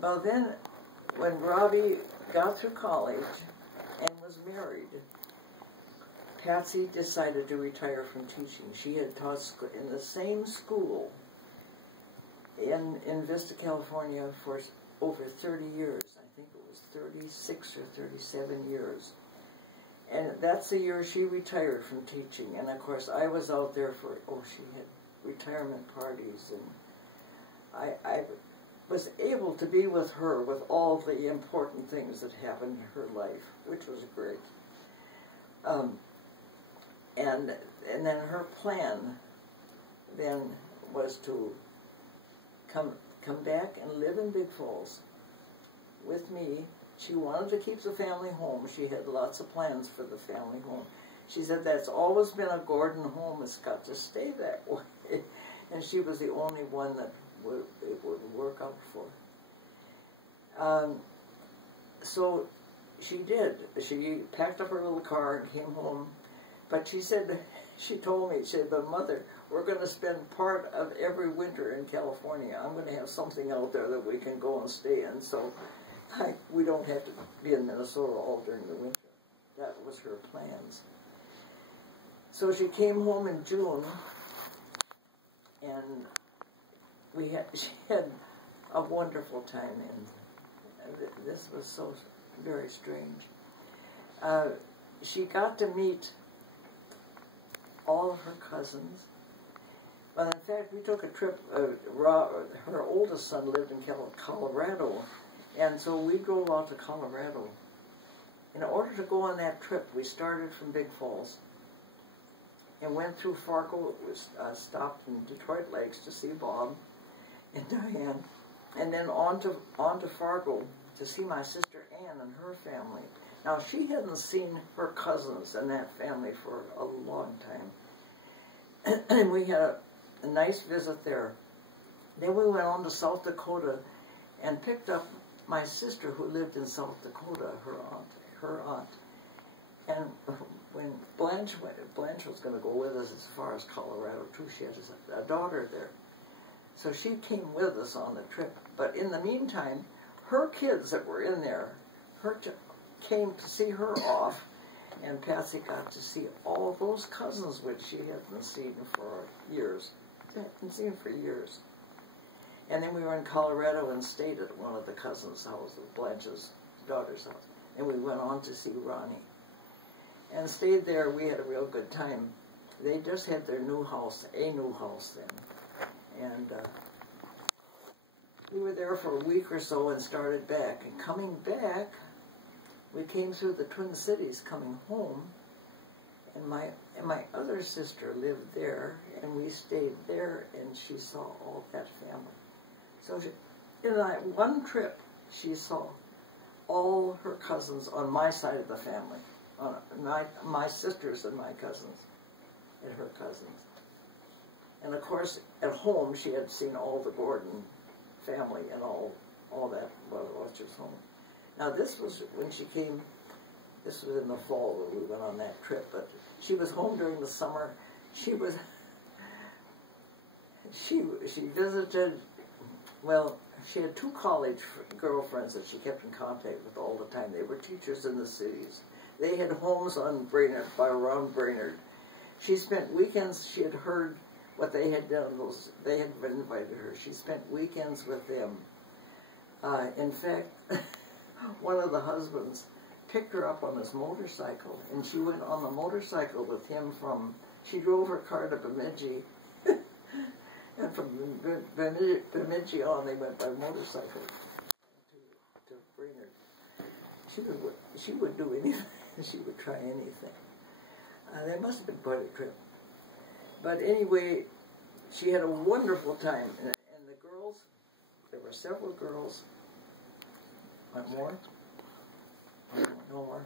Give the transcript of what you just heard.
Well, then, when Robbie got through college and was married, Patsy decided to retire from teaching. She had taught in the same school in Vista, California for over 30 years. I think it was 36 or 37 years. And that's the year she retired from teaching. And of course, I was out there for, she had retirement parties. And I was able to be with her with all the important things that happened in her life, which was great. And then her plan then was to come back and live in Big Falls with me. She wanted to keep the family home. She had lots of plans for the family home. She said that's always been a Gorden home. It's got to stay that way. And she was the only one that it would work out for. So she did. She packed up her little car and came home. But she said, she told me, she said, but Mother, we're going to spend part of every winter in California. I'm going to have something out there that we can go and stay in. So we don't have to be in Minnesota all during the winter. That was her plans. So she came home in June, and she had a wonderful time, and this was so very strange. She got to meet all of her cousins. Well, in fact, we took a trip. Her oldest son lived in Colorado, and so we drove out to Colorado. In order to go on that trip, we started from Big Falls and went through Fargo. Stopped in Detroit Lakes to see Bob and Diane, and then on to Fargo to see my sister Ann and her family. Now, she hadn't seen her cousins and that family for a long time. And we had a nice visit there. Then we went on to South Dakota and picked up my sister who lived in South Dakota, her aunt. And when Blanche was going to go with us as far as Colorado too. She had a daughter there. So she came with us on the trip. But in the meantime, her kids that were in there, came to see her off, and Patsy got to see all those cousins which she hadn't seen for years. She hadn't seen for years. And then we were in Colorado and stayed at one of the cousins' houses, Blanche's daughter's house. And we went on to see Ronnie. And stayed there. We had a real good time. They just had their new house, a new house then. And we were there for a week or so and started back. And coming back, we came through the Twin Cities coming home, and my other sister lived there, and we stayed there, and she saw all that family. So in that one trip, she saw all her cousins on my side of the family, my sisters and my cousins, and her cousins. And of course, at home, she had seen all the Gorden family and all that while she was home. Now, this was when she came, this was in the fall that we went on that trip, but she was home during the summer. She visited, well, she had two college girlfriends that she kept in contact with all the time. They were teachers in the cities. They had homes on Brainerd, around Brainerd. She spent weekends, she had heard what they had done, they had invited her. She spent weekends with them. In fact, one of the husbands picked her up on his motorcycle, and she went on the motorcycle with him she drove her car to Bemidji, and from Bemidji on, they went by motorcycle to Brainerd. She would do anything. She would try anything. That must have been quite a trip. But anyway, she had a wonderful time, and the girls, there were several girls. Want more? No more?